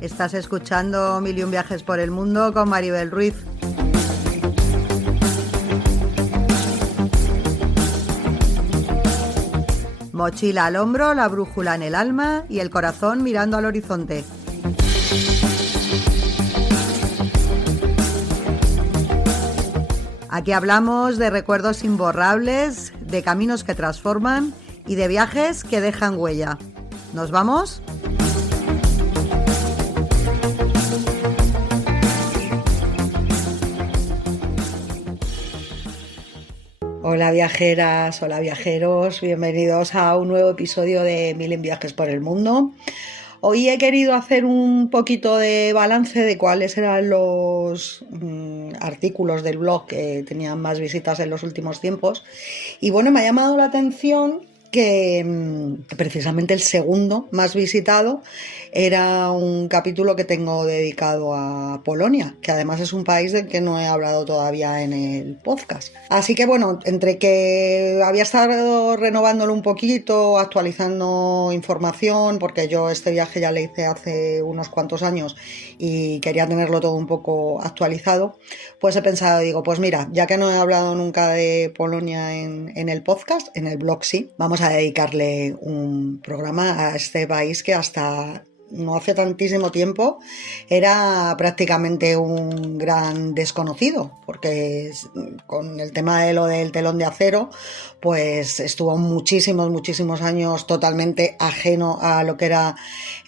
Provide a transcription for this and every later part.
Estás escuchando Mil y un viajes por el mundo con Maribel Ruiz. Mochila al hombro, la brújula en el alma y el corazón mirando al horizonte. Aquí hablamos de recuerdos imborrables, de caminos que transforman y de viajes que dejan huella. ¿Nos vamos? Hola viajeras, hola viajeros, bienvenidos a un nuevo episodio de Mil en viajes por el mundo. Hoy he querido hacer un poquito de balance de cuáles eran los artículos del blog que tenían más visitas en los últimos tiempos. Y bueno, me ha llamado la atención que precisamente el segundo más visitado era un capítulo que tengo dedicado a Polonia, que además es un país del que no he hablado todavía en el podcast. Así que bueno, entre que había estado renovándolo un poquito, actualizando información, porque yo este viaje ya le hice hace unos cuantos años y quería tenerlo todo un poco actualizado, pues he pensado, digo, pues mira, ya que no he hablado nunca de Polonia en el podcast, en el blog sí, vamos a dedicarle un programa a este país que hasta no hace tantísimo tiempo era prácticamente un gran desconocido, porque con el tema de lo del telón de acero pues estuvo muchísimos años totalmente ajeno a lo que era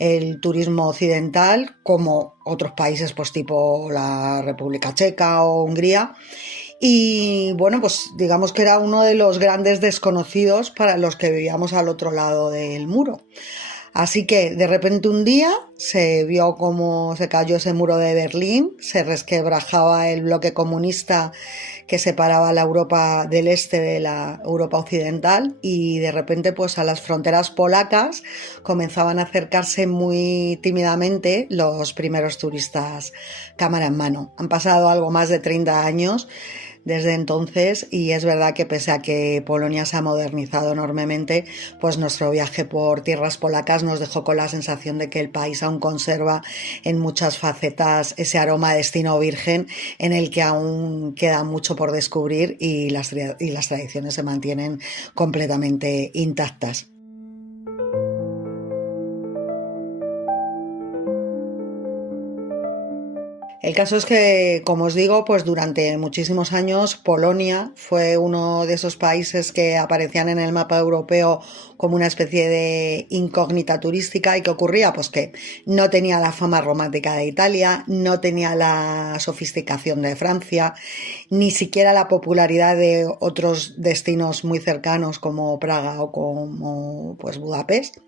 el turismo occidental, como otros países pues tipo la República Checa o Hungría. Y bueno, pues digamos que era uno de los grandes desconocidos para los que vivíamos al otro lado del muro. Así que de repente un día se vio cómo se cayó ese muro de Berlín, se resquebrajaba el bloque comunista que separaba la Europa del este de la Europa occidental y de repente pues a las fronteras polacas comenzaban a acercarse muy tímidamente los primeros turistas cámara en mano. Han pasado algo más de 30 años desde entonces y es verdad que pese a que Polonia se ha modernizado enormemente, pues nuestro viaje por tierras polacas nos dejó con la sensación de que el país aún conserva en muchas facetas ese aroma a destino virgen en el que aún queda mucho por descubrir y las tradiciones se mantienen completamente intactas. El caso es que, como os digo, pues durante muchísimos años Polonia fue uno de esos países que aparecían en el mapa europeo como una especie de incógnita turística. ¿Y qué ocurría? Pues que no tenía la fama romántica de Italia, no tenía la sofisticación de Francia, ni siquiera la popularidad de otros destinos muy cercanos como Praga o como pues Budapest.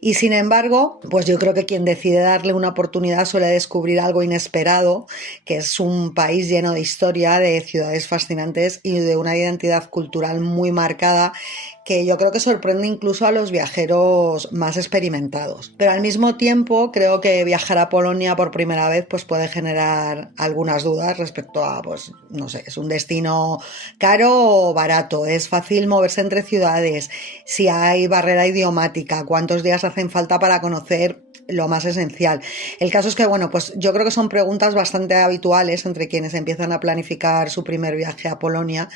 Y sin embargo, pues yo creo que quien decide darle una oportunidad suele descubrir algo inesperado, que es un país lleno de historia, de ciudades fascinantes y de una identidad cultural muy marcada que yo creo que sorprende incluso a los viajeros más experimentados. Pero al mismo tiempo creo que viajar a Polonia por primera vez pues puede generar algunas dudas respecto a, pues no sé, es un destino caro o barato, es fácil moverse entre ciudades, si hay barrera idiomática, cuántos días hacen falta para conocer lo más esencial. El caso es que, bueno, pues yo creo que son preguntas bastante habituales entre quienes empiezan a planificar su primer viaje a Polonia,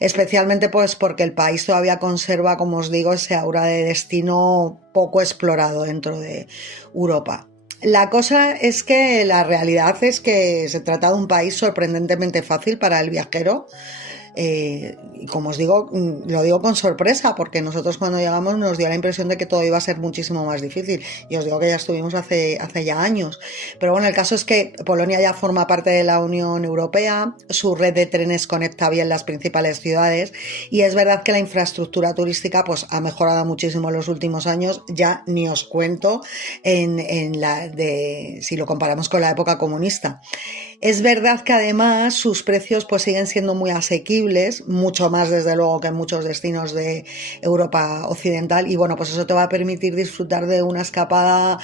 especialmente pues porque el país todavía conserva, como os digo, ese aura de destino poco explorado dentro de Europa. La cosa es que la realidad es que se trata de un país sorprendentemente fácil para el viajero. Y como os digo, lo digo con sorpresa porque nosotros cuando llegamos nos dio la impresión de que todo iba a ser muchísimo más difícil y os digo que ya estuvimos hace ya años, pero bueno, el caso es que Polonia ya forma parte de la Unión Europea, su red de trenes conecta bien las principales ciudades y es verdad que la infraestructura turística pues ha mejorado muchísimo en los últimos años, ya ni os cuento si lo comparamos con la época comunista. Es verdad que además sus precios pues siguen siendo muy asequibles accesibles, mucho más desde luego que en muchos destinos de Europa occidental, y bueno, pues eso te va a permitir disfrutar de una escapada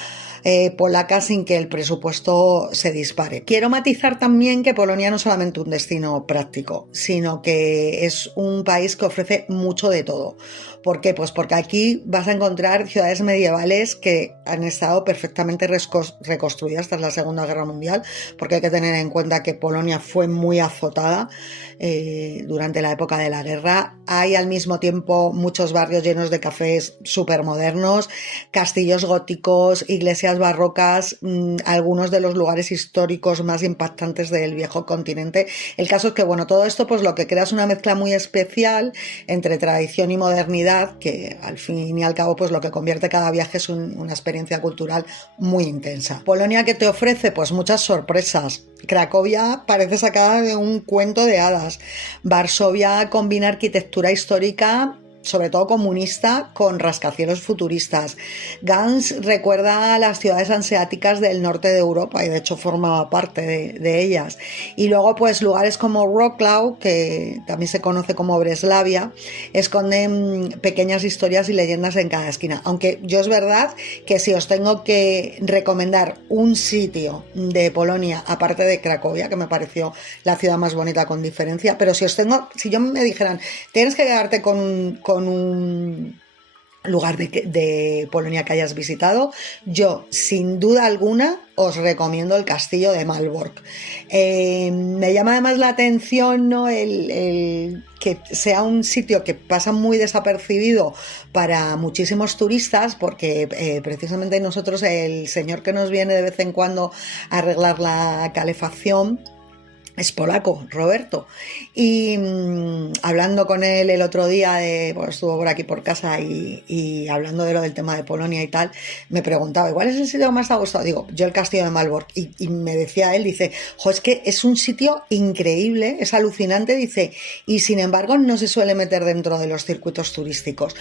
polaca sin que el presupuesto se dispare. Quiero matizar también que Polonia no es solamente un destino práctico, sino que es un país que ofrece mucho de todo. ¿Por qué? Pues porque aquí vas a encontrar ciudades medievales que han estado perfectamente reconstruidas tras la Segunda Guerra Mundial, porque hay que tener en cuenta que Polonia fue muy azotada durante la época de la guerra. Hay al mismo tiempo muchos barrios llenos de cafés súper modernos, castillos góticos, iglesias barrocas, algunos de los lugares históricos más impactantes del viejo continente. El caso es que, bueno, todo esto pues lo que crea es una mezcla muy especial entre tradición y modernidad, que al fin y al cabo pues lo que convierte cada viaje es una experiencia cultural muy intensa. Polonia, ¿qué te ofrece? Pues muchas sorpresas. Cracovia parece sacada de un cuento de hadas. Varsovia combina arquitectura histórica, sobre todo comunista, con rascacielos futuristas. Gans recuerda a las ciudades hanseáticas del norte de Europa y de hecho formaba parte de ellas. Y luego pues lugares como Wrocław, que también se conoce como Breslavia, esconden pequeñas historias y leyendas en cada esquina. Aunque yo es verdad que si os tengo que recomendar un sitio de Polonia, aparte de Cracovia, que me pareció la ciudad más bonita con diferencia, pero si yo me dijeran, tienes que quedarte con un lugar de Polonia que hayas visitado, yo sin duda alguna os recomiendo el castillo de Malbork. Me llama además la atención, ¿no?, el que sea un sitio que pasa muy desapercibido para muchísimos turistas, porque precisamente nosotros, el señor que nos viene de vez en cuando a arreglar la calefacción, es polaco, Roberto, y hablando con él el otro día, pues estuvo por aquí por casa y hablando de lo del tema de Polonia y tal, me preguntaba, ¿cuál es el sitio que más te ha gustado? Digo, yo el castillo de Malbork, y me decía él, dice, jo, es que es un sitio increíble, es alucinante, dice, y sin embargo no se suele meter dentro de los circuitos turísticos.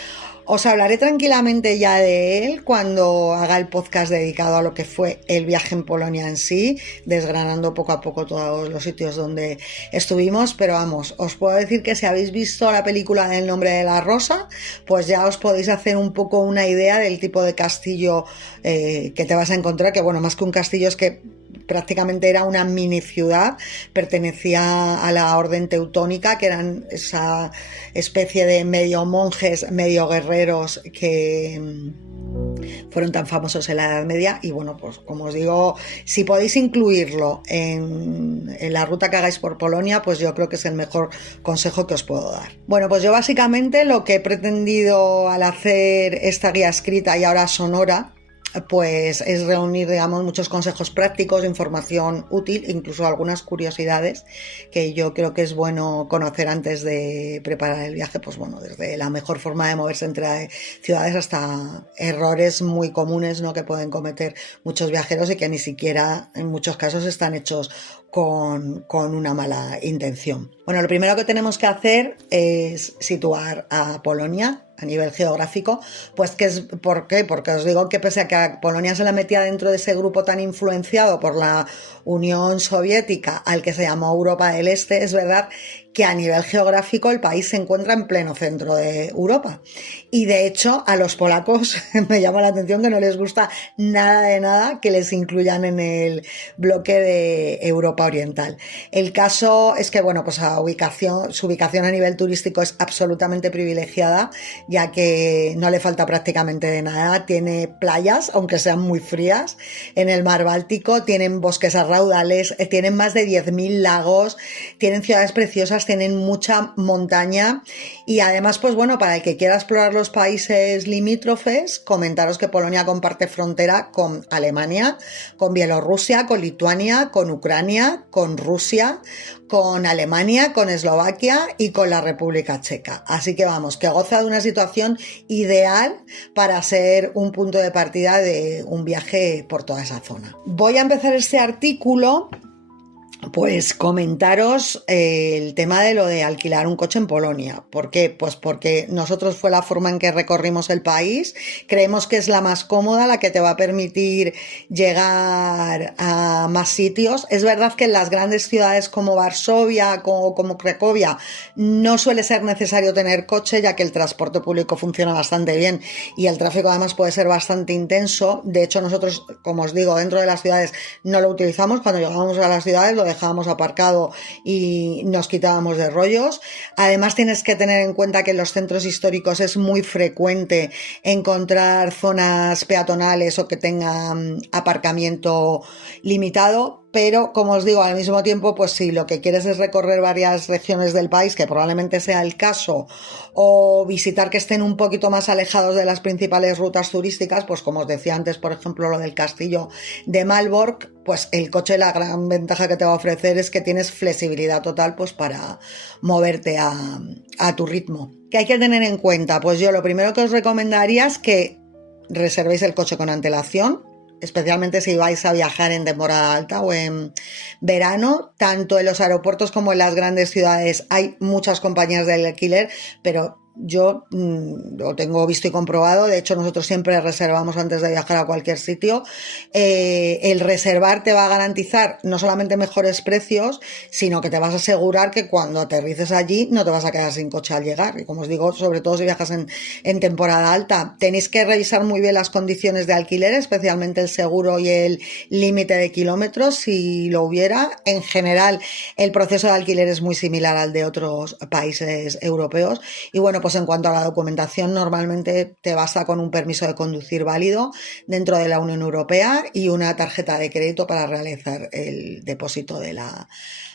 Os hablaré tranquilamente ya de él cuando haga el podcast dedicado a lo que fue el viaje en Polonia en sí, desgranando poco a poco todos los sitios donde estuvimos, pero vamos, os puedo decir que si habéis visto la película del Nombre de la Rosa, pues ya os podéis hacer un poco una idea del tipo de castillo que te vas a encontrar, que bueno, más que un castillo es que prácticamente era una mini ciudad, pertenecía a la orden teutónica, que eran esa especie de medio monjes, medio guerreros que fueron tan famosos en la Edad Media. Y bueno, pues como os digo, si podéis incluirlo en la ruta que hagáis por Polonia, pues yo creo que es el mejor consejo que os puedo dar. Bueno, pues yo básicamente lo que he pretendido al hacer esta guía escrita y ahora sonora, pues es reunir, digamos, muchos consejos prácticos, información útil, incluso algunas curiosidades que yo creo que es bueno conocer antes de preparar el viaje, pues bueno, desde la mejor forma de moverse entre ciudades hasta errores muy comunes, ¿no?, que pueden cometer muchos viajeros y que ni siquiera en muchos casos están hechos con una mala intención. Bueno, lo primero que tenemos que hacer es situar a Polonia a nivel geográfico, pues ¿por qué? Porque os digo que pese a que a Polonia se la metía dentro de ese grupo tan influenciado por la Unión Soviética al que se llamó Europa del Este, es verdad que a nivel geográfico el país se encuentra en pleno centro de Europa. Y de hecho a los polacos me llama la atención que no les gusta nada de nada que les incluyan en el bloque de Europa Oriental. El caso es que, bueno, pues su ubicación a nivel turístico es absolutamente privilegiada, ya que no le falta prácticamente de nada. Tiene playas, aunque sean muy frías, en el mar Báltico, tienen bosques a raudales, tienen más de 10.000 lagos, tienen ciudades preciosas, tienen mucha montaña y además, pues bueno, para el que quiera explorar los países limítrofes, comentaros que Polonia comparte frontera con Alemania, con Bielorrusia, con Lituania, con Ucrania, con Rusia, con Alemania, con Eslovaquia y con la República Checa. Así que vamos, que goza de una situación ideal para ser un punto de partida de un viaje por toda esa zona. Voy a empezar este artículo Pues comentaros el tema de lo de alquilar un coche en Polonia. ¿Por qué? Pues porque nosotros fue la forma en que recorrimos el país. Creemos que es la más cómoda, la que te va a permitir llegar a más sitios. Es verdad que en las grandes ciudades como Varsovia, como Cracovia, no suele ser necesario tener coche, ya que el transporte público funciona bastante bien y el tráfico además puede ser bastante intenso. De hecho, nosotros, como os digo, dentro de las ciudades no lo utilizamos. Cuando llegamos a las ciudades lo dejábamos aparcado y nos quitábamos de rollos. Además, tienes que tener en cuenta que en los centros históricos es muy frecuente encontrar zonas peatonales o que tengan aparcamiento limitado. Pero, como os digo, al mismo tiempo, pues si lo que quieres es recorrer varias regiones del país, que probablemente sea el caso, o visitar que estén un poquito más alejados de las principales rutas turísticas, pues como os decía antes, por ejemplo, lo del castillo de Malbork, pues el coche, la gran ventaja que te va a ofrecer es que tienes flexibilidad total pues para moverte a tu ritmo. ¿Qué hay que tener en cuenta? Pues yo lo primero que os recomendaría es que reservéis el coche con antelación, especialmente si vais a viajar en temporada alta o en verano. Tanto en los aeropuertos como en las grandes ciudades hay muchas compañías de alquiler, pero yo lo tengo visto y comprobado. De hecho, nosotros siempre reservamos antes de viajar a cualquier sitio. El reservar te va a garantizar no solamente mejores precios, sino que te vas a asegurar que cuando aterrices allí no te vas a quedar sin coche al llegar. Y como os digo, sobre todo si viajas en temporada alta, tenéis que revisar muy bien las condiciones de alquiler, especialmente el seguro y el límite de kilómetros, si lo hubiera. En general, el proceso de alquiler es muy similar al de otros países europeos. Y bueno, pues en cuanto a la documentación, normalmente te basta con un permiso de conducir válido dentro de la Unión Europea y una tarjeta de crédito para realizar el depósito de la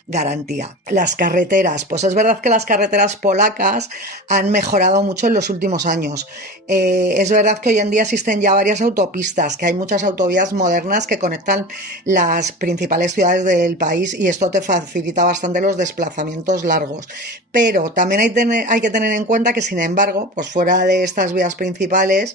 garantía. Las carreteras, pues es verdad que las carreteras polacas han mejorado mucho en los últimos años. Es verdad que hoy en día existen ya varias autopistas, que hay muchas autovías modernas que conectan las principales ciudades del país y esto te facilita bastante los desplazamientos largos. Pero también hay que tener en cuenta que, sin embargo, pues fuera de estas vías principales,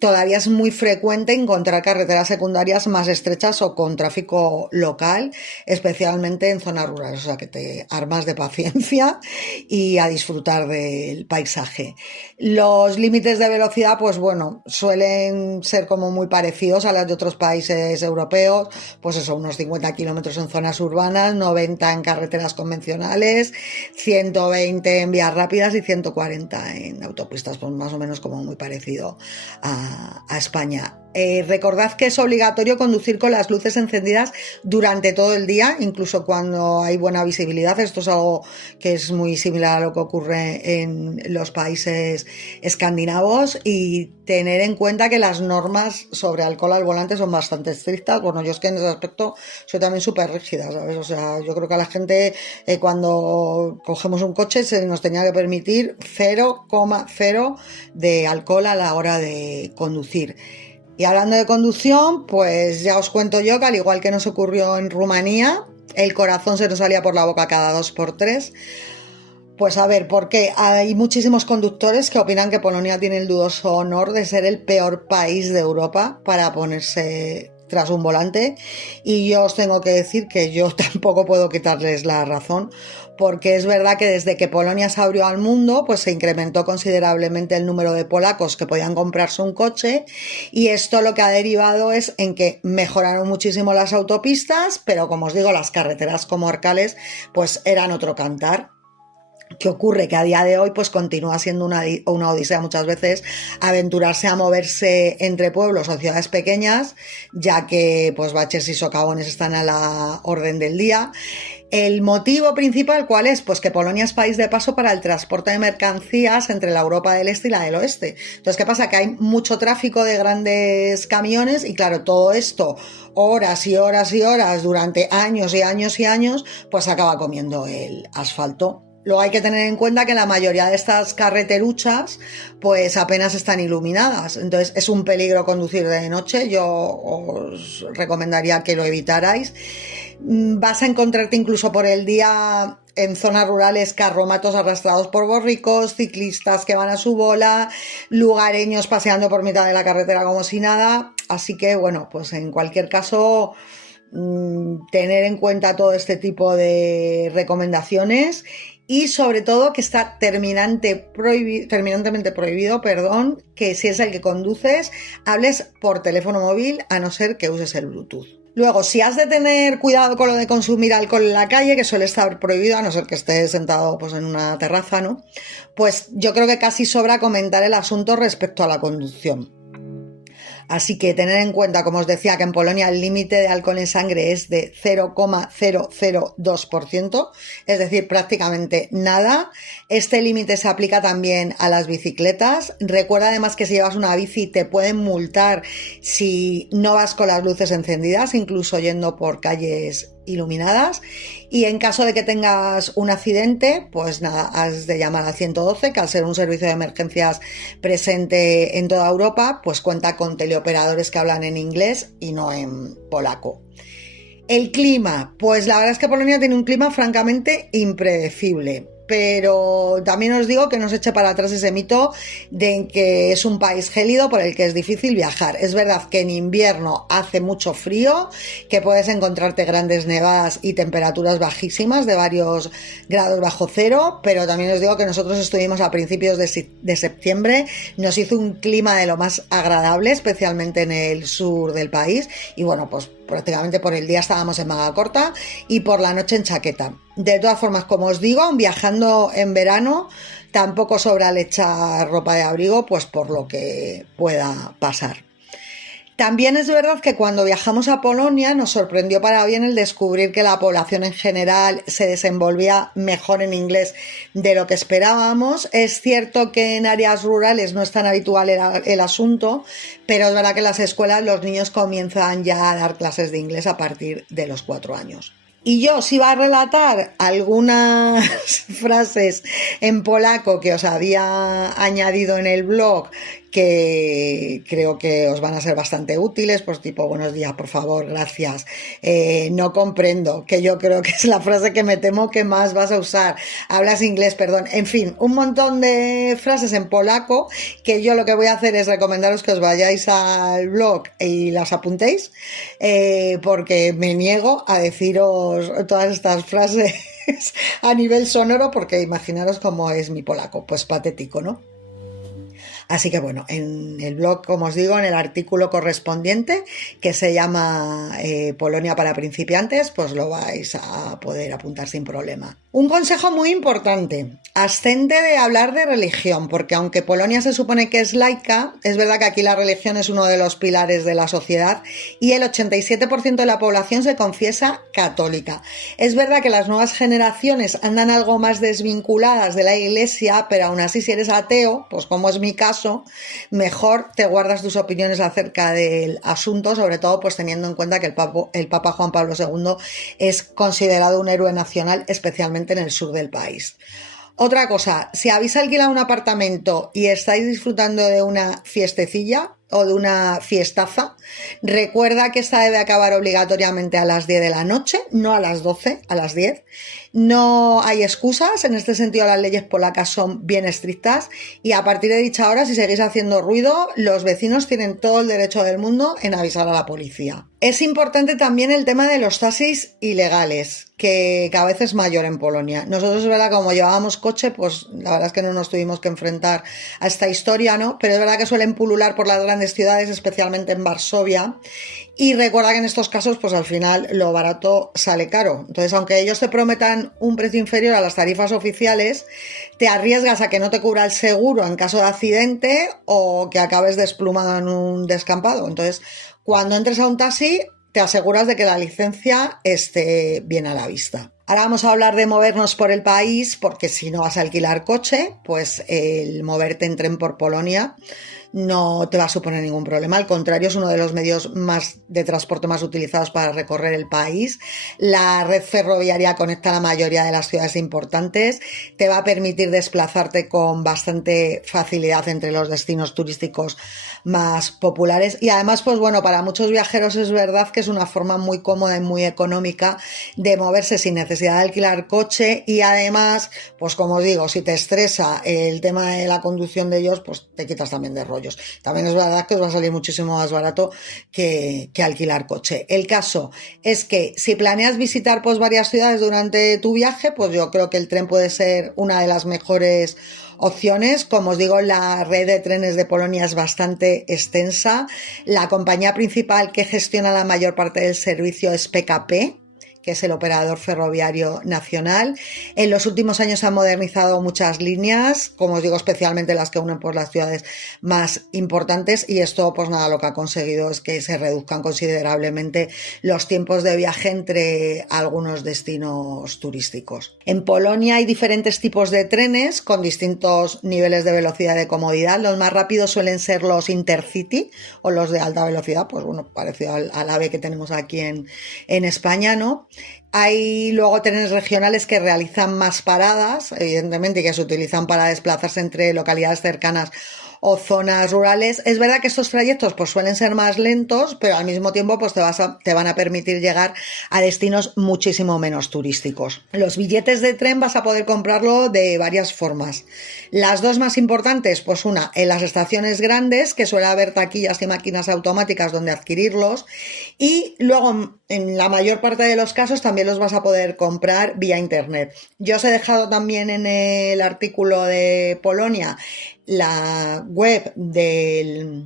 todavía es muy frecuente encontrar carreteras secundarias más estrechas o con tráfico local, especialmente en zonas rurales. O sea que te armas de paciencia y a disfrutar del paisaje. Los límites de velocidad, pues bueno, suelen ser como muy parecidos a los de otros países europeos, pues eso, unos 50 kilómetros en zonas urbanas, 90 en carreteras convencionales, 120 en vías rápidas y 140 en autopistas, pues más o menos como muy parecido a España. Recordad que es obligatorio conducir con las luces encendidas durante todo el día, incluso cuando hay buena visibilidad. Esto es algo que es muy similar a lo que ocurre en los países escandinavos, y tener en cuenta que las normas sobre alcohol al volante son bastante estrictas. Bueno, yo es que en ese aspecto soy también súper rígida, ¿sabes? O sea, yo creo que a la gente cuando cogemos un coche se nos tenía que permitir 0,0 de alcohol a la hora de conducir. Y hablando de conducción, pues ya os cuento yo que, al igual que nos ocurrió en Rumanía, el corazón se nos salía por la boca cada 2 por 3. Pues a ver, porque hay muchísimos conductores que opinan que Polonia tiene el dudoso honor de ser el peor país de Europa para ponerse tras un volante, y yo os tengo que decir que yo tampoco puedo quitarles la razón, porque es verdad que desde que Polonia se abrió al mundo, pues se incrementó considerablemente el número de polacos que podían comprarse un coche, y esto lo que ha derivado es en que mejoraron muchísimo las autopistas, pero como os digo, las carreteras comarcales pues eran otro cantar. ¿Qué ocurre? Que a día de hoy pues continúa siendo una odisea muchas veces aventurarse a moverse entre pueblos o ciudades pequeñas, ya que pues baches y socavones están a la orden del día. El motivo principal, ¿cuál es? Pues que Polonia es país de paso para el transporte de mercancías entre la Europa del Este y la del Oeste. Entonces, ¿qué pasa? Que hay mucho tráfico de grandes camiones y, claro, todo esto, horas y horas y horas durante años y años y años, pues acaba comiendo el asfalto. Luego hay que tener en cuenta que la mayoría de estas carreteruchas pues apenas están iluminadas, entonces es un peligro conducir de noche. Yo os recomendaría que lo evitarais. Vas a encontrarte incluso por el día en zonas rurales carromatos arrastrados por borricos, ciclistas que van a su bola, lugareños paseando por mitad de la carretera como si nada. Así que bueno, pues en cualquier caso, tener en cuenta todo este tipo de recomendaciones y sobre todo que está terminantemente prohibido, que si es el que conduces, hables por teléfono móvil a no ser que uses el Bluetooth. Luego, si has de tener cuidado con lo de consumir alcohol en la calle, que suele estar prohibido, a no ser que estés sentado pues, en una terraza, ¿no? Pues yo creo que casi sobra comentar el asunto respecto a la conducción. Así que tener en cuenta, como os decía, que en Polonia el límite de alcohol en sangre es de 0,002%, es decir, prácticamente nada. Este límite se aplica también a las bicicletas. Recuerda además que si llevas una bici te pueden multar si no vas con las luces encendidas, incluso yendo por calles iluminadas, y en caso de que tengas un accidente, pues nada, has de llamar al 112, que al ser un servicio de emergencias presente en toda Europa, pues cuenta con teleoperadores que hablan en inglés y no en polaco. El clima, pues la verdad es que Polonia tiene un clima francamente impredecible. Pero también os digo que no se eche para atrás ese mito de que es un país gélido por el que es difícil viajar. Es verdad que en invierno hace mucho frío, que puedes encontrarte grandes nevadas y temperaturas bajísimas de varios grados bajo cero, pero también os digo que nosotros estuvimos a principios de septiembre, nos hizo un clima de lo más agradable, especialmente en el sur del país, y bueno, pues prácticamente por el día estábamos en manga corta y por la noche en chaqueta. De todas formas, como os digo, viajando en verano tampoco sobra el echar ropa de abrigo, pues por lo que pueda pasar. También es verdad que cuando viajamos a Polonia nos sorprendió para bien el descubrir que la población en general se desenvolvía mejor en inglés de lo que esperábamos. Es cierto que en áreas rurales no es tan habitual el asunto, pero es verdad que en las escuelas los niños comienzan ya a dar clases de inglés a partir de los 4 años. Y yo os iba a relatar algunas frases en polaco que os había añadido en el blog, que creo que os van a ser bastante útiles, pues tipo buenos días, por favor, gracias, no comprendo, que yo creo que es la frase que me temo que más vas a usar, hablas inglés, perdón, en fin, un montón de frases en polaco que yo lo que voy a hacer es recomendaros que os vayáis al blog y las apuntéis, porque me niego a deciros todas estas frases a nivel sonoro, porque imaginaros cómo es mi polaco, pues patético, ¿no? Así que bueno, en el blog, como os digo, en el artículo correspondiente que se llama Polonia para principiantes, pues lo vais a poder apuntar sin problema. Un consejo muy importante, abstente de hablar de religión, porque aunque Polonia se supone que es laica, es verdad que aquí la religión es uno de los pilares de la sociedad y el 87% de la población se confiesa católica. Es verdad que las nuevas generaciones andan algo más desvinculadas de la iglesia, pero aún así si eres ateo, pues como es mi caso, mejor te guardas tus opiniones acerca del asunto, sobre todo pues teniendo en cuenta que el Papa Juan Pablo II es considerado un héroe nacional, especialmente en el sur del país. Otra cosa, si habéis alquilado un apartamento y estáis disfrutando de una fiestecilla o de una fiestaza, recuerda que esta debe acabar obligatoriamente a las 10 de la noche, no a las 12, a las 10. No hay excusas, en este sentido las leyes polacas son bien estrictas y a partir de dicha hora, si seguís haciendo ruido, los vecinos tienen todo el derecho del mundo en avisar a la policía. Es importante también el tema de los taxis ilegales, que cada vez es mayor en Polonia. Nosotros, es verdad, como llevábamos coche, pues la verdad es que no nos tuvimos que enfrentar a esta historia, ¿no? Pero es verdad que suelen pulular por las grandes ciudades, especialmente en Varsovia. Y recuerda que en estos casos, pues al final lo barato sale caro. Entonces, aunque ellos te prometan un precio inferior a las tarifas oficiales, te arriesgas a que no te cubra el seguro en caso de accidente o que acabes desplumado en un descampado. Entonces, cuando entres a un taxi, te aseguras de que la licencia esté bien a la vista. Ahora vamos a hablar de movernos por el país, porque si no vas a alquilar coche, pues el moverte en tren por Polonia no te va a suponer ningún problema. Al contrario, es uno de los medios de transporte más utilizados para recorrer el país. La red ferroviaria conecta la mayoría de las ciudades importantes. Te va a permitir desplazarte con bastante facilidad entre los destinos turísticos más populares. Y además, pues bueno, para muchos viajeros es verdad que es una forma muy cómoda y muy económica de moverse sin necesidad de alquilar coche. Y además, pues como os digo, si te estresa el tema de la conducción de ellos, pues te quitas también de rollo. rollos. También es verdad que os va a salir muchísimo más barato que alquilar coche. El caso es que si planeas visitar pues varias ciudades durante tu viaje, pues yo creo que el tren puede ser una de las mejores opciones. Como os digo, la red de trenes de Polonia es bastante extensa. La compañía principal que gestiona la mayor parte del servicio es PKP, que es el operador ferroviario nacional. En los últimos años se han modernizado muchas líneas, como os digo, especialmente las que unen por las ciudades más importantes, y esto pues nada, lo que ha conseguido es que se reduzcan considerablemente los tiempos de viaje entre algunos destinos turísticos. En Polonia hay diferentes tipos de trenes con distintos niveles de velocidad y de comodidad. Los más rápidos suelen ser los Intercity o los de alta velocidad, pues bueno, parecido al AVE que tenemos aquí en España, ¿no? Hay luego trenes regionales que realizan más paradas, evidentemente, y que se utilizan para desplazarse entre localidades cercanas o zonas rurales. Es verdad que estos trayectos pues suelen ser más lentos, pero al mismo tiempo pues te van a permitir llegar a destinos muchísimo menos turísticos. Los billetes de tren vas a poder comprarlo de varias formas. Las dos más importantes, pues una, en las estaciones grandes, que suele haber taquillas y máquinas automáticas donde adquirirlos, y luego en la mayor parte de los casos también los vas a poder comprar vía internet. Yo os he dejado también en el artículo de Polonia la web de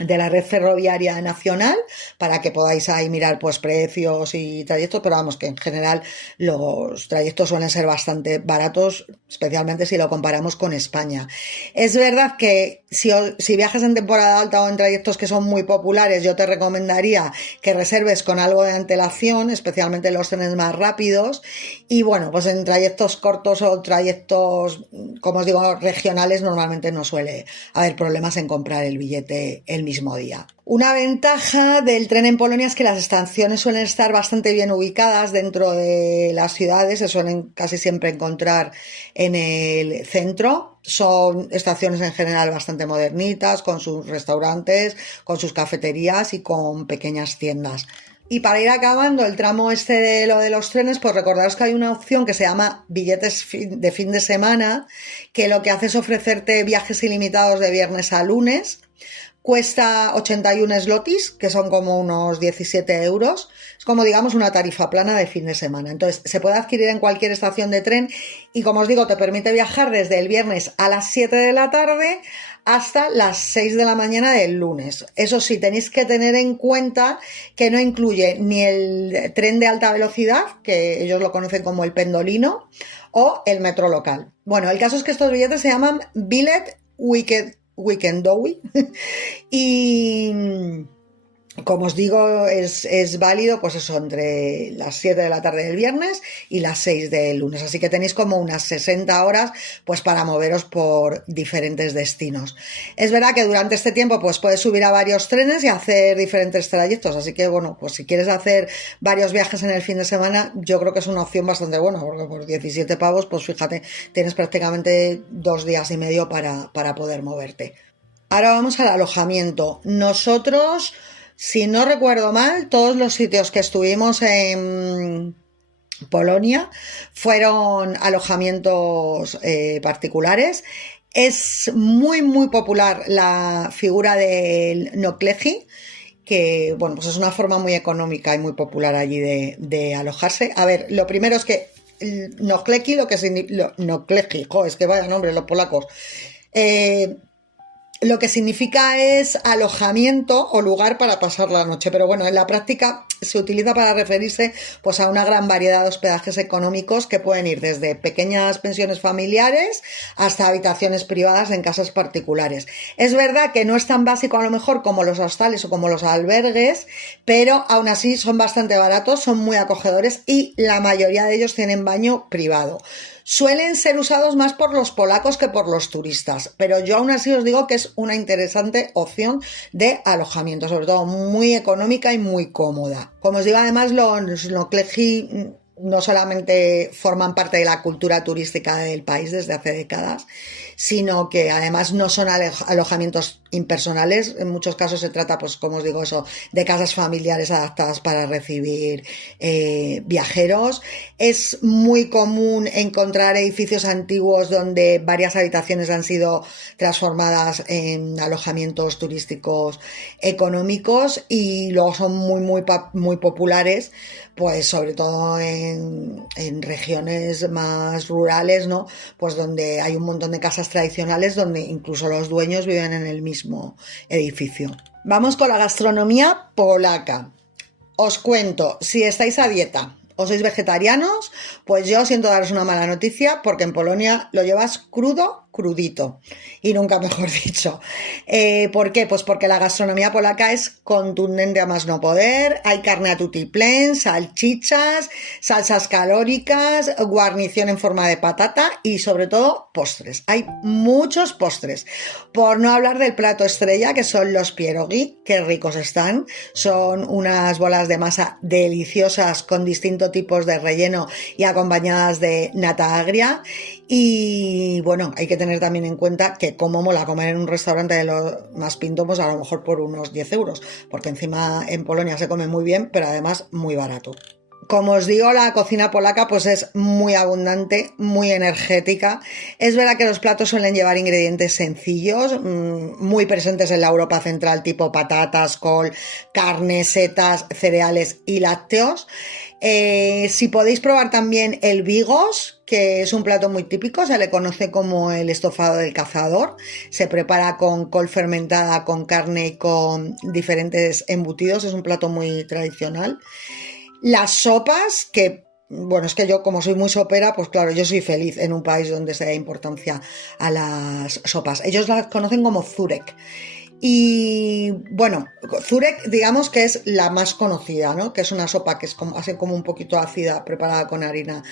la red ferroviaria nacional para que podáis ahí mirar pues precios y trayectos, pero vamos, que en general los trayectos suelen ser bastante baratos, especialmente si lo comparamos con España. Es verdad que si viajas en temporada alta o en trayectos que son muy populares, yo te recomendaría que reserves con algo de antelación, especialmente los trenes más rápidos, y bueno, pues en trayectos cortos o trayectos, como os digo, regionales, normalmente no suele haber problemas en comprar el billete el mismo día. Una ventaja del tren en Polonia es que las estaciones suelen estar bastante bien ubicadas dentro de las ciudades, se suelen casi siempre encontrar en el centro. Son estaciones en general bastante modernitas, con sus restaurantes, con sus cafeterías y con pequeñas tiendas. Y para ir acabando el tramo este de lo de los trenes, pues recordaros que hay una opción que se llama billetes de fin de semana, que lo que hace es ofrecerte viajes ilimitados de viernes a lunes. Cuesta 81 zlotys, que son como unos 17 euros. Es como, digamos, una tarifa plana de fin de semana. Entonces, se puede adquirir en cualquier estación de tren y, como os digo, te permite viajar desde el viernes a las 7 de la tarde hasta las 6 de la mañana del lunes. Eso sí, tenéis que tener en cuenta que no incluye ni el tren de alta velocidad, que ellos lo conocen como el pendolino, o el metro local. Bueno, el caso es que estos billetes se llaman Bilet Weekendowy y como os digo es válido pues eso entre las 7 de la tarde del viernes y las 6 del lunes, así que tenéis como unas 60 horas pues para moveros por diferentes destinos. Es verdad que durante este tiempo pues puedes subir a varios trenes y hacer diferentes trayectos, así que bueno, pues si quieres hacer varios viajes en el fin de semana, yo creo que es una opción bastante buena, porque por 17 pavos pues fíjate, tienes prácticamente 2 días y medio para poder moverte. Ahora vamos al alojamiento. Nosotros, si no recuerdo mal, todos los sitios que estuvimos en Polonia fueron alojamientos particulares. Es muy, muy popular la figura del nocleji, que bueno, pues es una forma muy económica y muy popular allí de alojarse. A ver, lo primero es que el nocleji, lo que significa... Nocleji, es que vaya nombre, los polacos. Lo que significa es alojamiento o lugar para pasar la noche, pero bueno, en la práctica se utiliza para referirse pues a una gran variedad de hospedajes económicos que pueden ir desde pequeñas pensiones familiares hasta habitaciones privadas en casas particulares. Es verdad que no es tan básico a lo mejor como los hostales o como los albergues, pero aún así son bastante baratos, son muy acogedores y la mayoría de ellos tienen baño privado. Suelen ser usados más por los polacos que por los turistas, pero yo aún así os digo que es una interesante opción de alojamiento, sobre todo muy económica y muy cómoda. Como os digo, además los nocleji no solamente forman parte de la cultura turística del país desde hace décadas, sino que además no son alojamientos impersonales. En muchos casos se trata, pues como os digo, eso, de casas familiares adaptadas para recibir viajeros. Es muy común encontrar edificios antiguos donde varias habitaciones han sido transformadas en alojamientos turísticos económicos, y luego son muy populares, pues sobre todo en regiones más rurales, ¿no? Pues donde hay un montón de casas tradicionales donde incluso los dueños viven en el mismo edificio. Vamos con la gastronomía polaca. Os cuento, si estáis a dieta o sois vegetarianos, pues yo siento daros una mala noticia, porque en Polonia lo llevas crudito, y nunca mejor dicho. ¿Por qué? Pues porque la gastronomía polaca es contundente a más no poder. Hay carne a tutiplén, salchichas, salsas calóricas, guarnición en forma de patata y sobre todo postres. Hay muchos postres, por no hablar del plato estrella, que son los pierogi. Qué ricos están. Son unas bolas de masa deliciosas con distintos tipos de relleno y acompañadas de nata agria. Y bueno, hay que tener también en cuenta que como mola comer en un restaurante de los más pinto, pues a lo mejor por unos 10 euros, porque encima en Polonia se come muy bien, pero además muy barato. Como os digo, la cocina polaca pues es muy abundante, muy energética. Es verdad que los platos suelen llevar ingredientes sencillos, muy presentes en la Europa central, tipo patatas, col, carne, setas, cereales y lácteos. Si podéis probar también el bigos, que es un plato muy típico, se le conoce como el estofado del cazador. Se prepara con col fermentada, con carne y con diferentes embutidos. Es un plato muy tradicional. Las sopas, que bueno, es que yo como soy muy sopera, pues claro, yo soy feliz en un país donde se da importancia a las sopas. Ellos las conocen como zurek. Y bueno, zurek digamos que es la más conocida, ¿no? Que es una sopa que es como, así como un poquito ácida, preparada con harina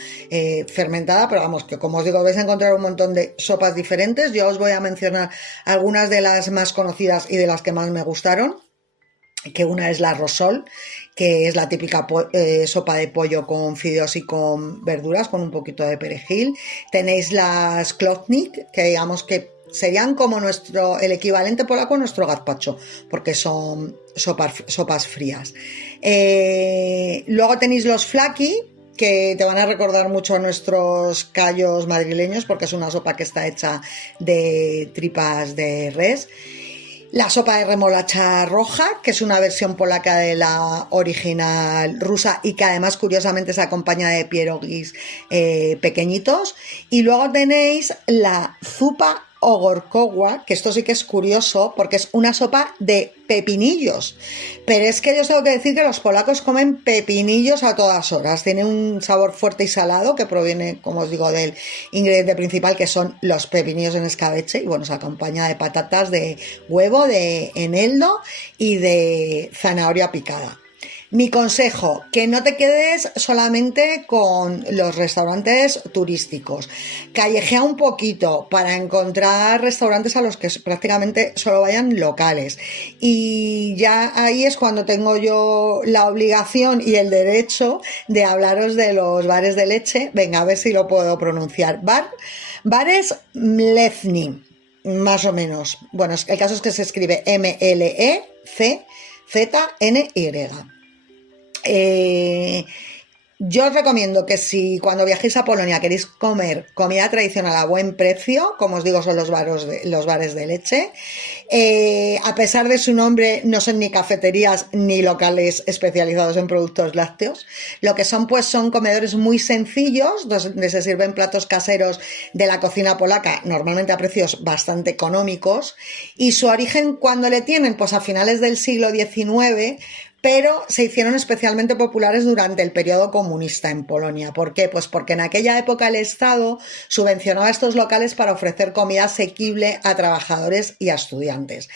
fermentada, pero vamos, que como os digo, vais a encontrar un montón de sopas diferentes. Yo os voy a mencionar algunas de las más conocidas y de las que más me gustaron, que una es la rosol, que es la típica sopa de pollo con fideos y con verduras, con un poquito de perejil. Tenéis las klopnik, que digamos que serían como el equivalente polaco a nuestro gazpacho, porque son sopas frías. Luego tenéis los flaki, que te van a recordar mucho a nuestros callos madrileños, porque es una sopa que está hecha de tripas de res. La sopa de remolacha roja, que es una versión polaca de la original rusa y que además curiosamente se acompaña de pierogis pequeñitos. Y luego tenéis la zupa ogórkowa, que esto sí que es curioso porque es una sopa de pepinillos. Pero es que yo os tengo que decir que los polacos comen pepinillos a todas horas. Tiene un sabor fuerte y salado que proviene, como os digo, del ingrediente principal, que son los pepinillos en escabeche. Y bueno, se acompaña de patatas, de huevo, de eneldo y de zanahoria picada. Mi consejo, que no te quedes solamente con los restaurantes turísticos. Callejea un poquito para encontrar restaurantes a los que prácticamente solo vayan locales. Y ya ahí es cuando tengo yo la obligación y el derecho de hablaros de los bares de leche. Venga, a ver si lo puedo pronunciar. Bares Mleczny, más o menos. Bueno, el caso es que se escribe Mleczny. Yo os recomiendo que si cuando viajéis a Polonia queréis comer comida tradicional a buen precio, como os digo, son los bares de leche. A pesar de su nombre, no son ni cafeterías ni locales especializados en productos lácteos. Lo que son, pues, son comedores muy sencillos, donde se sirven platos caseros de la cocina polaca, normalmente a precios bastante económicos. Y su origen, ¿cuándo le tienen? Pues a finales del siglo XIX, pero se hicieron especialmente populares durante el periodo comunista en Polonia. ¿Por qué? Pues porque en aquella época el Estado subvencionaba estos locales para ofrecer comida asequible a trabajadores y a estudiantes.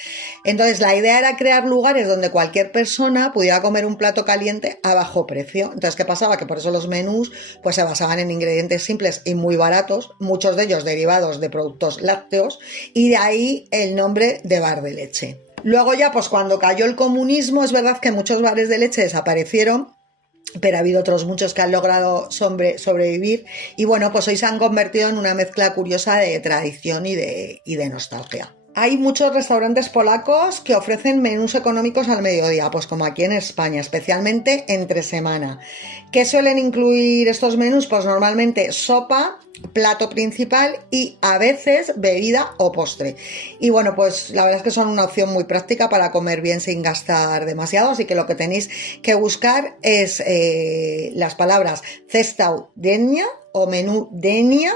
Entonces, la idea era crear lugares donde cualquier persona pudiera comer un plato caliente a bajo precio. Entonces, ¿qué pasaba? Que por eso los menús pues, se basaban en ingredientes simples y muy baratos, muchos de ellos derivados de productos lácteos, y de ahí el nombre de bar de leche. Luego ya, pues cuando cayó el comunismo, es verdad que muchos bares de leche desaparecieron pero ha habido otros muchos que han logrado sobrevivir y bueno, pues hoy se han convertido en una mezcla curiosa de tradición y de nostalgia. Hay muchos restaurantes polacos que ofrecen menús económicos al mediodía, pues como aquí en España, especialmente entre semana. ¿Qué suelen incluir estos menús? Pues normalmente sopa, plato principal y a veces bebida o postre. Y bueno, pues la verdad es que son una opción muy práctica para comer bien sin gastar demasiado, así que lo que tenéis que buscar es las palabras cestau dnia o menú dnia,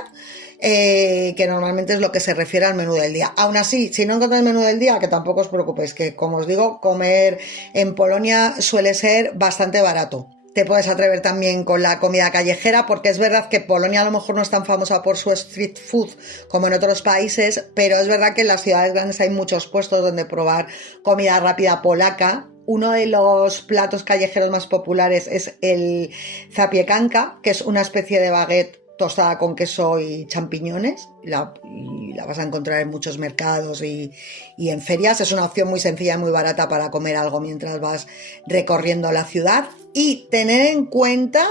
que normalmente es lo que se refiere al menú del día. Aún así, si no encontráis el menú del día, que tampoco os preocupéis, que como os digo, comer en Polonia suele ser bastante barato. Te puedes atrever también con la comida callejera, porque es verdad que Polonia a lo mejor no es tan famosa por su street food como en otros países, pero es verdad que en las ciudades grandes hay muchos puestos donde probar comida rápida polaca. Uno de los platos callejeros más populares es el zapiekanka, que es una especie de baguette tostada con queso y champiñones, y la vas a encontrar en muchos mercados y en ferias. Es una opción muy sencilla y muy barata para comer algo mientras vas recorriendo la ciudad. Y tener en cuenta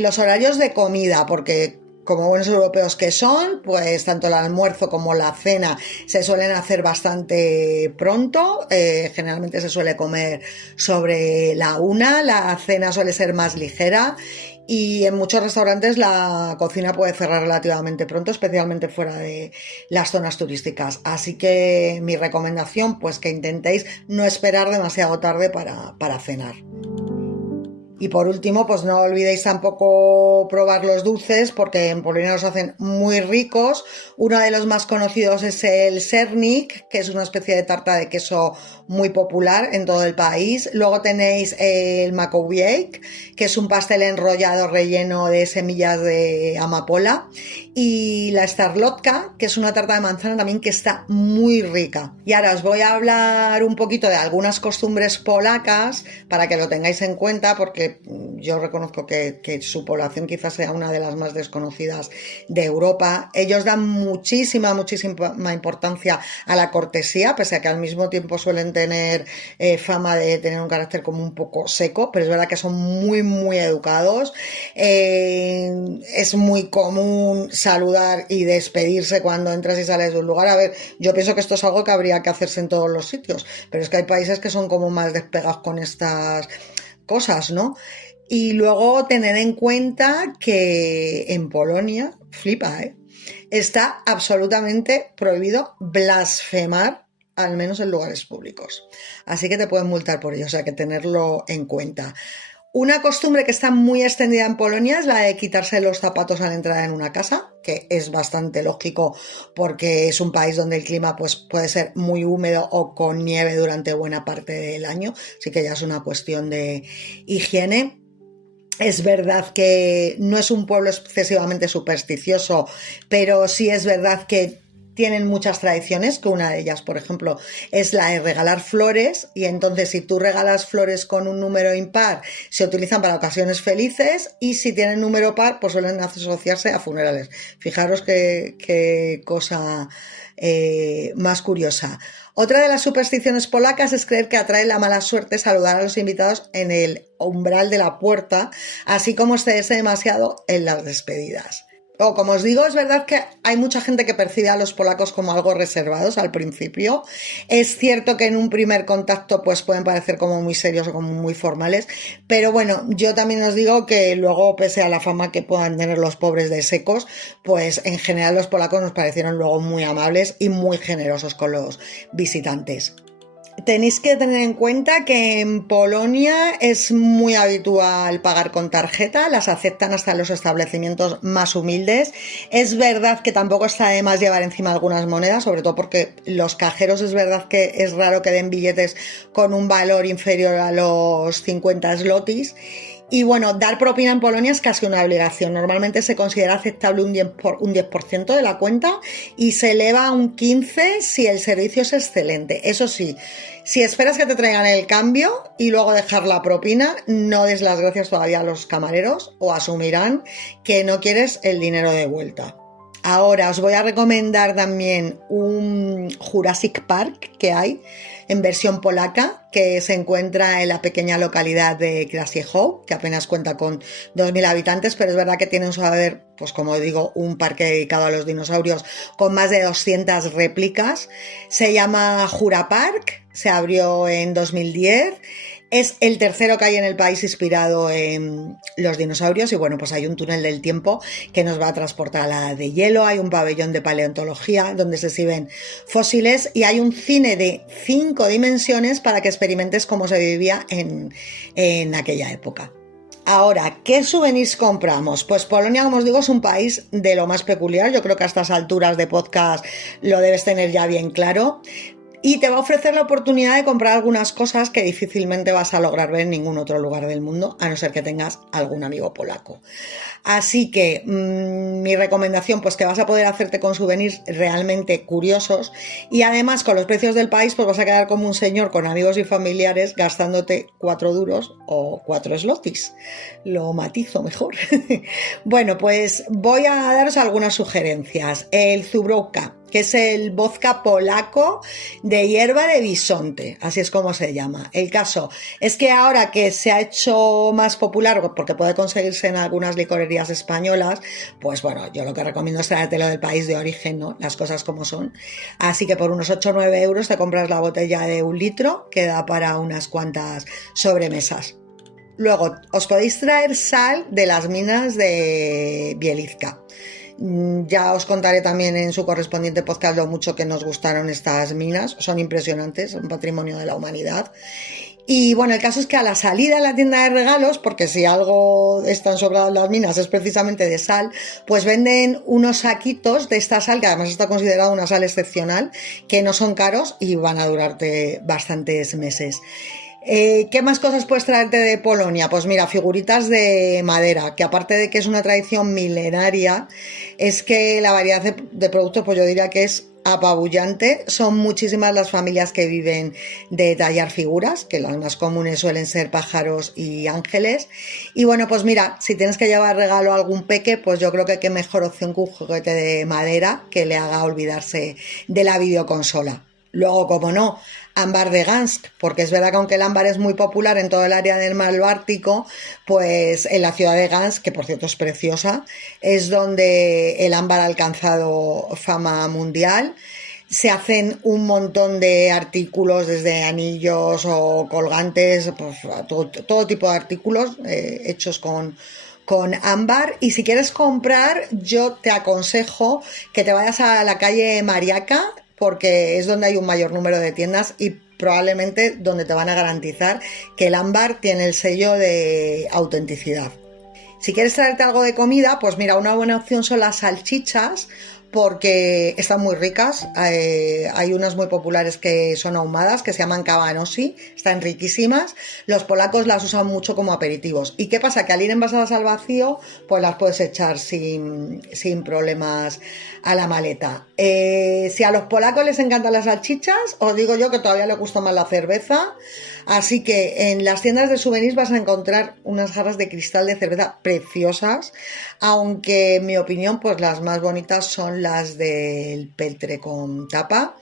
los horarios de comida, porque como buenos europeos que son, pues tanto el almuerzo como la cena se suelen hacer bastante pronto. Generalmente se suele comer sobre la 1, la cena suele ser más ligera y en muchos restaurantes la cocina puede cerrar relativamente pronto, especialmente fuera de las zonas turísticas. Así que mi recomendación, pues que intentéis no esperar demasiado tarde para cenar. Y por último, pues no olvidéis tampoco probar los dulces, porque en Polonia los hacen muy ricos. Uno de los más conocidos es el sernik, que es una especie de tarta de queso muy popular en todo el país. Luego tenéis el makowiejek, que es un pastel enrollado relleno de semillas de amapola. Y la starlotka, que es una tarta de manzana también que está muy rica. Y ahora os voy a hablar un poquito de algunas costumbres polacas para que lo tengáis en cuenta, porque yo reconozco que su población quizás sea una de las más desconocidas de Europa. Ellos dan muchísima importancia a la cortesía, pese a que al mismo tiempo suelen tener fama de tener un carácter como un poco seco, pero es verdad que son muy educados. Es muy común saludar y despedirse cuando entras y sales de un lugar. A ver, yo pienso que esto es algo que habría que hacerse en todos los sitios, pero es que hay países que son como más despegados con estas cosas, ¿no? Y luego tener en cuenta que en Polonia, flipa, está absolutamente prohibido blasfemar, al menos en lugares públicos. Así que te pueden multar por ello, o sea que tenerlo en cuenta. Una costumbre que está muy extendida en Polonia es la de quitarse los zapatos al entrar en una casa, que es bastante lógico porque es un país donde el clima pues, puede ser muy húmedo o con nieve durante buena parte del año, así que ya es una cuestión de higiene. Es verdad que no es un pueblo excesivamente supersticioso, pero sí es verdad que tienen muchas tradiciones, que una de ellas, por ejemplo, es la de regalar flores, y entonces si tú regalas flores con un número impar, se utilizan para ocasiones felices, y si tienen número par, pues suelen asociarse a funerales. Fijaros qué cosa más curiosa. Otra de las supersticiones polacas es creer que atrae la mala suerte saludar a los invitados en el umbral de la puerta, así como excederse demasiado en las despedidas. O como os digo, es verdad que hay mucha gente que percibe a los polacos como algo reservados al principio. Es cierto que en un primer contacto pues pueden parecer como muy serios o como muy formales, pero bueno, yo también os digo que luego, pese a la fama que puedan tener los pobres de secos, pues en general los polacos nos parecieron luego muy amables y muy generosos con los visitantes. Tenéis que tener en cuenta que en Polonia es muy habitual pagar con tarjeta, las aceptan hasta en los establecimientos más humildes. Es verdad que tampoco está de más llevar encima algunas monedas, sobre todo porque los cajeros es verdad que es raro que den billetes con un valor inferior a los 50 zlotys. Y bueno, dar propina en Polonia es casi una obligación. Normalmente se considera aceptable un 10% de la cuenta y se eleva a un 15% si el servicio es excelente. Eso sí, si esperas que te traigan el cambio y luego dejar la propina, no des las gracias todavía a los camareros o asumirán que no quieres el dinero de vuelta. Ahora os voy a recomendar también un Jurassic Park que hay en versión polaca, que se encuentra en la pequeña localidad de Krasiechow, que apenas cuenta con 2.000 habitantes, pero es verdad que tiene un saber, pues como digo, un parque dedicado a los dinosaurios con más de 200 réplicas. Se llama Jurapark, se abrió en 2010. Es el tercero que hay en el país inspirado en los dinosaurios y bueno, pues hay un túnel del tiempo que nos va a transportar a la edad de hielo, hay un pabellón de paleontología donde se exhiben fósiles y hay un cine de 5 dimensiones para que experimentes cómo se vivía en aquella época. Ahora, ¿qué souvenirs compramos? Pues Polonia, como os digo, es un país de lo más peculiar. Yo creo que a estas alturas de podcast lo debes tener ya bien claro. Y te va a ofrecer la oportunidad de comprar algunas cosas que difícilmente vas a lograr ver en ningún otro lugar del mundo, a no ser que tengas algún amigo polaco. Así que mi recomendación, pues que vas a poder hacerte con souvenirs realmente curiosos y además con los precios del país, pues vas a quedar como un señor con amigos y familiares gastándote 4 duros o 4 zlotys. Lo matizo mejor. Bueno, pues voy a daros algunas sugerencias. El Zubrowka, que es el vodka polaco de hierba de bisonte, así es como se llama. El caso es que ahora que se ha hecho más popular, porque puede conseguirse en algunas licorerías españolas, pues bueno, yo lo que recomiendo es traértelo del país de origen, ¿no? Las cosas como son. Así que por unos 8 o 9 euros te compras la botella de 1 litro, que da para unas cuantas sobremesas. Luego, os podéis traer sal de las minas de Bielizca. Ya os contaré también en su correspondiente podcast lo mucho que nos gustaron estas minas, son impresionantes, un patrimonio de la humanidad. Y bueno, el caso es que a la salida de la tienda de regalos, porque si algo están sobradas las minas es precisamente de sal, pues venden unos saquitos de esta sal, que además está considerada una sal excepcional, que no son caros y van a durarte bastantes meses. ¿Qué más cosas puedes traerte de Polonia? Pues mira, figuritas de madera, que aparte de que es una tradición milenaria, es que la variedad de productos, pues yo diría que es apabullante. Son muchísimas las familias que viven de tallar figuras, que las más comunes suelen ser pájaros y ángeles. Y bueno, pues mira, si tienes que llevar regalo a algún peque, pues yo creo que qué mejor opción que un juguete de madera que le haga olvidarse de la videoconsola. Luego, como no, ámbar de Gansk, porque es verdad que aunque el ámbar es muy popular en todo el área del mar Báltico, pues en la ciudad de Gansk, que por cierto es preciosa, es donde el ámbar ha alcanzado fama mundial. Se hacen un montón de artículos, desde anillos o colgantes, pues, todo tipo de artículos hechos con ámbar. Y si quieres comprar, yo te aconsejo que te vayas a la calle Mariaca, porque es donde hay un mayor número de tiendas y probablemente donde te van a garantizar que el ámbar tiene el sello de autenticidad. Si quieres traerte algo de comida, pues mira, una buena opción son las salchichas, porque están muy ricas. Hay unas muy populares que son ahumadas, que se llaman kabanosi, están riquísimas. Los polacos las usan mucho como aperitivos. ¿Y qué pasa? Que al ir envasadas al vacío, pues las puedes echar sin problemas a la maleta. Si a los polacos les encantan las salchichas, os digo yo que todavía les gusta más la cerveza. Así que en las tiendas de souvenirs vas a encontrar unas jarras de cristal de cerveza preciosas, aunque en mi opinión pues las más bonitas son las del peltre con tapa,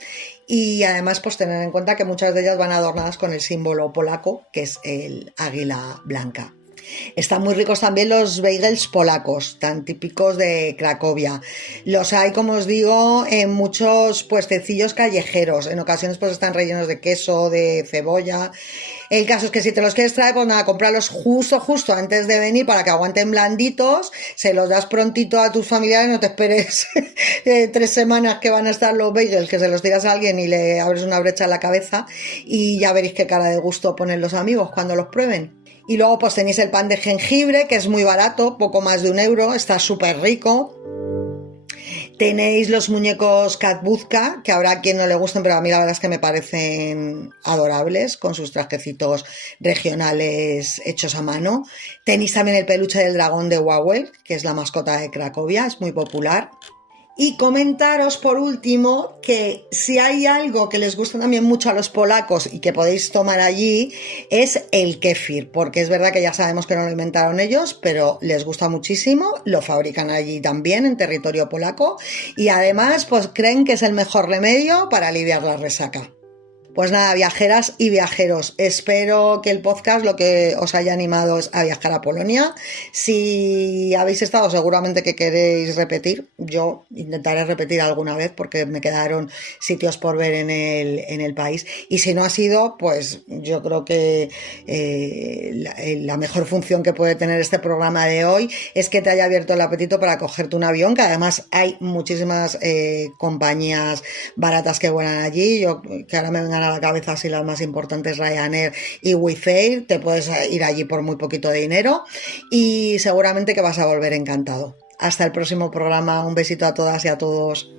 y además pues tener en cuenta que muchas de ellas van adornadas con el símbolo polaco, que es el águila blanca. Están muy ricos también los bagels polacos, tan típicos de Cracovia. Los hay, como os digo, en muchos puestecillos callejeros. En ocasiones pues están rellenos de queso, de cebolla. El caso es que si te los quieres traer, pues nada, cómpralos justo antes de venir para que aguanten blanditos, se los das prontito a tus familiares, no te esperes 3 semanas que van a estar los bagels, que se los tiras a alguien y le abres una brecha en la cabeza y ya veréis qué cara de gusto ponen los amigos cuando los prueben. Y luego pues tenéis el pan de jengibre, que es muy barato, poco más de 1 euro, está súper rico. Tenéis los muñecos Katbuzka, que habrá quien no le gusten, pero a mí la verdad es que me parecen adorables, con sus trajecitos regionales hechos a mano. Tenéis también el peluche del dragón de Wawel, que es la mascota de Cracovia, es muy popular. Y comentaros por último que si hay algo que les gusta también mucho a los polacos y que podéis tomar allí es el kéfir, porque es verdad que ya sabemos que no lo inventaron ellos, pero les gusta muchísimo, lo fabrican allí también en territorio polaco y además pues creen que es el mejor remedio para aliviar la resaca. Pues nada, viajeras y viajeros, espero que el podcast lo que os haya animado es a viajar a Polonia. Si habéis estado, seguramente que queréis repetir. Yo intentaré repetir alguna vez porque me quedaron sitios por ver en el país. Y si no ha sido, pues yo creo que la mejor función que puede tener este programa de hoy es que te haya abierto el apetito para cogerte un avión, que además hay muchísimas compañías baratas que vuelan allí. Yo, que ahora me vengan a la cabeza así las más importantes, Ryanair y Wizz Air, te puedes ir allí por muy poquito de dinero y seguramente que vas a volver encantado. Hasta el próximo programa, un besito a todas y a todos.